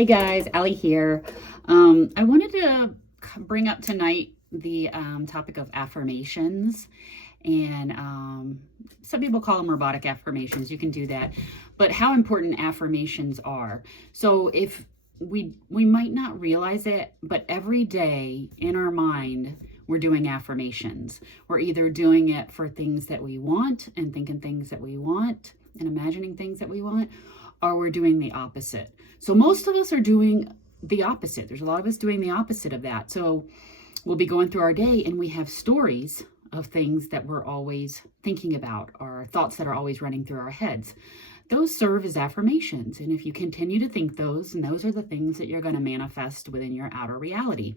Hey guys, Allie here. I wanted to bring up tonight the topic of affirmations, and some people call them robotic affirmations. You can do that, but how important affirmations are. So if we might not realize it, but every day in our mind we're doing affirmations. We're either doing it for things that we want and thinking things that we want and imagining things that we want, or we're doing the opposite. So most of us are doing the opposite. There's a lot of us doing the opposite of that. So we'll be going through our day and we have stories of things that we're always thinking about, or thoughts that are always running through our heads. Those serve as affirmations. And if you continue to think those, and those are the things that you're going to manifest within your outer reality.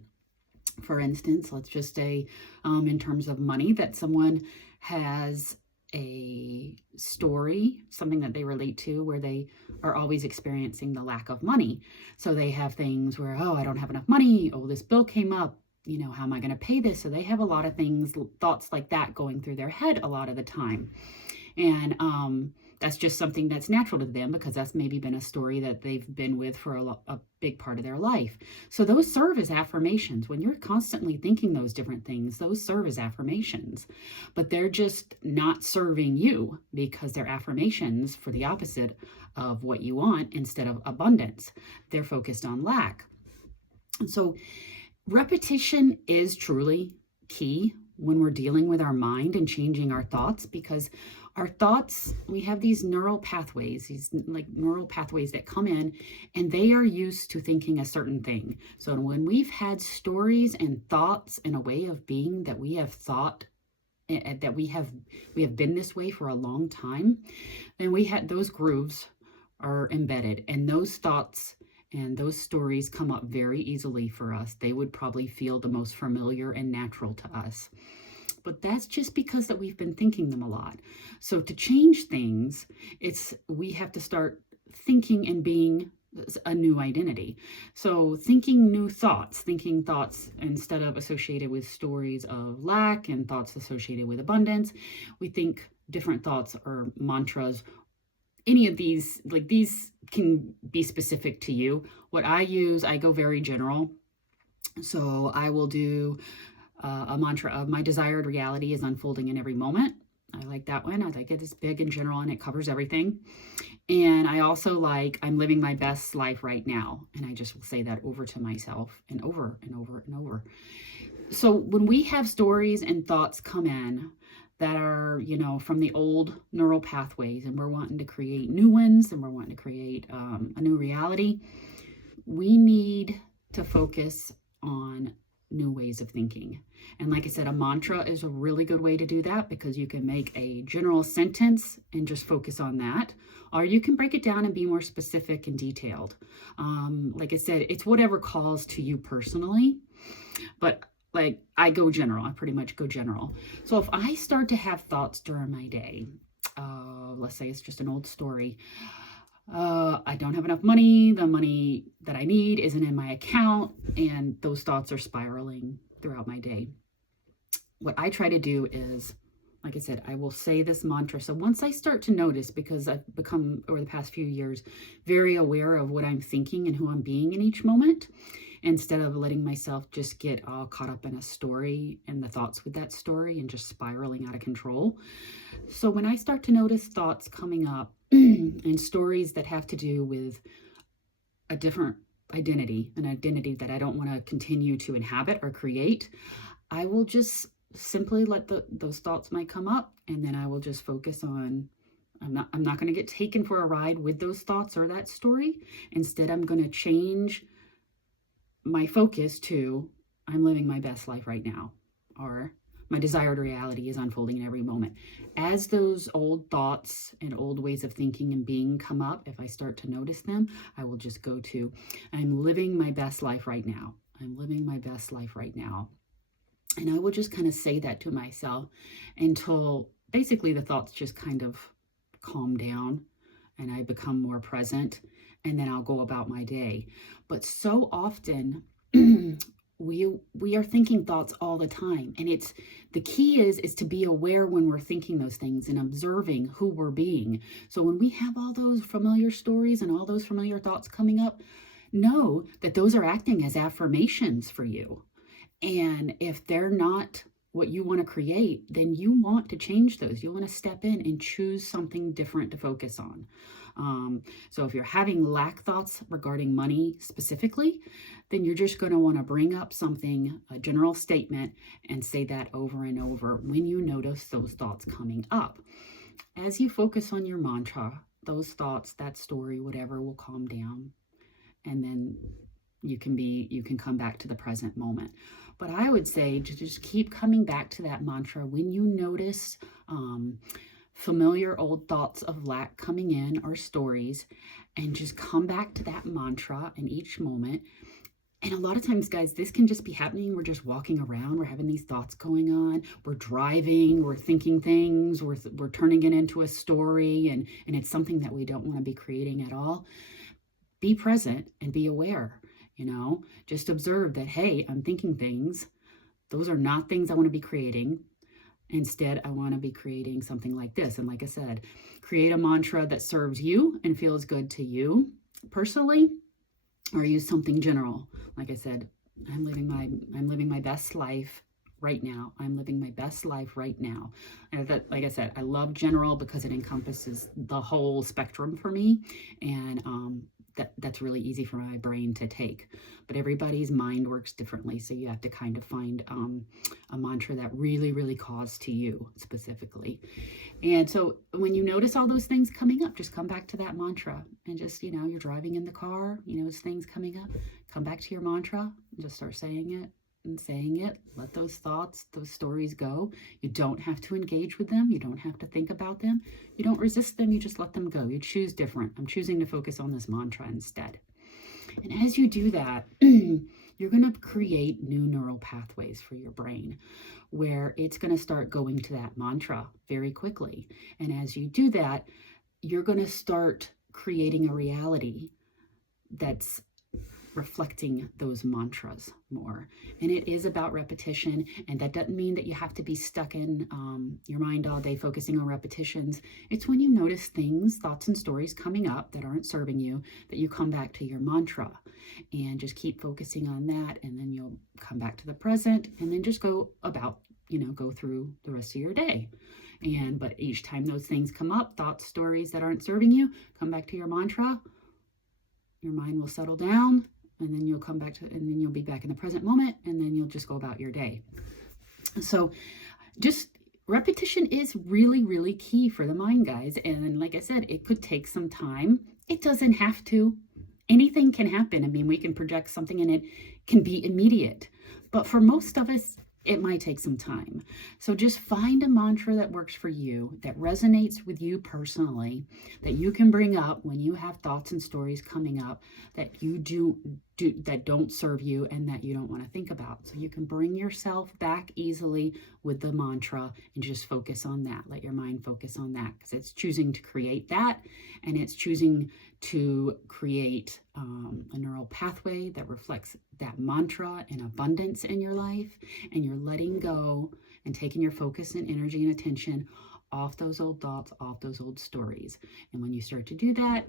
For instance, let's just say in terms of money, that someone has a story, something that they relate to, where they are always experiencing the lack of money. So they have things where, oh, I don't have enough money. Oh, this bill came up. How am I going to pay this? So they have a lot of things, thoughts like that going through their head a lot of the time. And that's just something that's natural to them because that's maybe been a story that they've been with for a big part of their life. So those serve as affirmations. When you're constantly thinking those different things, those serve as affirmations, but they're just not serving you because they're affirmations for the opposite of what you want instead of abundance. They're focused on lack. And so repetition is truly key when we're dealing with our mind and changing our thoughts, because our thoughts, we have these neural pathways, that come in, and they are used to thinking a certain thing. So when we've had stories and thoughts and a way of being that we have thought that we have been this way for a long time, then those grooves are embedded, and those thoughts and those stories come up very easily for us. They would probably feel the most familiar and natural to us. But that's just because that we've been thinking them a lot. So to change things, we have to start thinking and being a new identity. So thinking thoughts instead of associated with stories of lack and thoughts associated with abundance. We think different thoughts or mantras. Any of these can be specific to you. What I use, I go very general. So I will do a mantra of my desired reality is unfolding in every moment. I like that one. I like it. It's big and general and it covers everything. And I also like, I'm living my best life right now. And I just will say that over to myself and over and over and over. So when we have stories and thoughts come in that are, from the old neural pathways, and we're wanting to create new ones, and we're wanting to create a new reality, we need to focus on new ways of thinking. And like I said, a mantra is a really good way to do that, because you can make a general sentence and just focus on that, or you can break it down and be more specific and detailed. Like I said, it's whatever calls to you personally, but I go general. I pretty much go general. So if I start to have thoughts during my day, let's say it's just an old story. I don't have enough money. The money that I need isn't in my account. And those thoughts are spiraling throughout my day. What I try to do is, like I said, I will say this mantra. So once I start to notice, because I've become, over the past few years, very aware of what I'm thinking and who I'm being in each moment, instead of letting myself just get all caught up in a story and the thoughts with that story and just spiraling out of control. So when I start to notice thoughts coming up and stories that have to do with a different identity, an identity that I don't want to continue to inhabit or create, I will just simply let those thoughts might come up, and then I will just focus on, I'm not going to get taken for a ride with those thoughts or that story. Instead, I'm going to change my focus to, I'm living my best life right now, or my desired reality is unfolding in every moment. As those old thoughts and old ways of thinking and being come up, if I start to notice them, I will just go to, I'm living my best life right now. I'm living my best life right now. And I will just kind of say that to myself until basically the thoughts just kind of calm down and I become more present, and then I'll go about my day. But so often we are thinking thoughts all the time, and the key is to be aware when we're thinking those things and observing who we're being. So when we have all those familiar stories and all those familiar thoughts coming up, know that those are acting as affirmations for you. And if they're not what you want to create, then you want to change those. You want to step in and choose something different to focus on. So if you're having lack thoughts regarding money specifically, then you're just going to want to bring up something, a general statement, and say that over and over when you notice those thoughts coming up. As you focus on your mantra, those thoughts, that story, whatever, will calm down. And then you can come back to the present moment. But I would say to just keep coming back to that mantra when you notice familiar old thoughts of lack coming in or stories, and just come back to that mantra in each moment. And a lot of times, guys, this can just be happening. We're just walking around. We're having these thoughts going on. We're driving. We're thinking things. We're turning it into a story. And it's something that we don't want to be creating at all. Be present and be aware. Just observe that, hey, I'm thinking things. Those are not things I want to be creating. Instead, I want to be creating something like this. And like I said, create a mantra that serves you and feels good to you personally, or use something general. Like I said, I'm living my best life right now. I'm living my best life right now. And that, like I said, I love general because it encompasses the whole spectrum for me. And that's really easy for my brain to take. But everybody's mind works differently. So you have to kind of find a mantra that really, really calls to you specifically. And so when you notice all those things coming up, just come back to that mantra and just, you're driving in the car, those things coming up, come back to your mantra and just start saying it. And saying it, let those thoughts, those stories go. You don't have to engage with them. You don't have to think about them. You don't resist them. You just let them go. You choose different. I'm choosing to focus on this mantra instead. And as you do that, you're going to create new neural pathways for your brain where it's going to start going to that mantra very quickly. And as you do that, you're going to start creating a reality that's reflecting those mantras more. And it is about repetition. And that doesn't mean that you have to be stuck in your mind all day focusing on repetitions. It's when you notice things, thoughts and stories coming up that aren't serving you, that you come back to your mantra and just keep focusing on that. And then you'll come back to the present and then just go about, go through the rest of your day. But each time those things come up, thoughts, stories that aren't serving you, come back to your mantra. Your mind will settle down. And then you'll come back and then you'll be back in the present moment, and then you'll just go about your day. So just repetition is really, really key for the mind, guys. And like I said, it could take some time. It doesn't have to. Anything can happen. I mean, we can project something and it can be immediate. But for most of us, it might take some time. So just find a mantra that works for you, that resonates with you personally, that you can bring up when you have thoughts and stories coming up that you do that don't serve you and that you don't want to think about. So you can bring yourself back easily with the mantra and just focus on that. Let your mind focus on that because it's choosing to create that, and it's choosing to create a neural pathway that reflects that mantra and abundance in your life. And you're letting go and taking your focus and energy and attention off those old thoughts, off those old stories. And when you start to do that,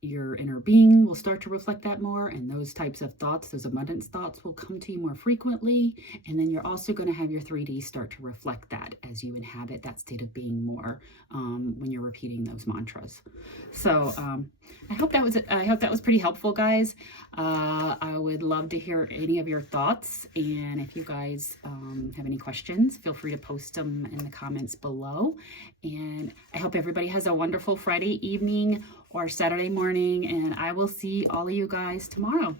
your inner being will start to reflect that more, and those types of thoughts, those abundance thoughts, will come to you more frequently. And then you're also going to have your 3D start to reflect that as you inhabit that state of being more when you're repeating those mantras. So I hope that was pretty helpful, guys. I would love to hear any of your thoughts, and if you guys have any questions, feel free to post them in the comments below. And I hope everybody has a wonderful Friday evening or Saturday morning, and I will see all of you guys tomorrow.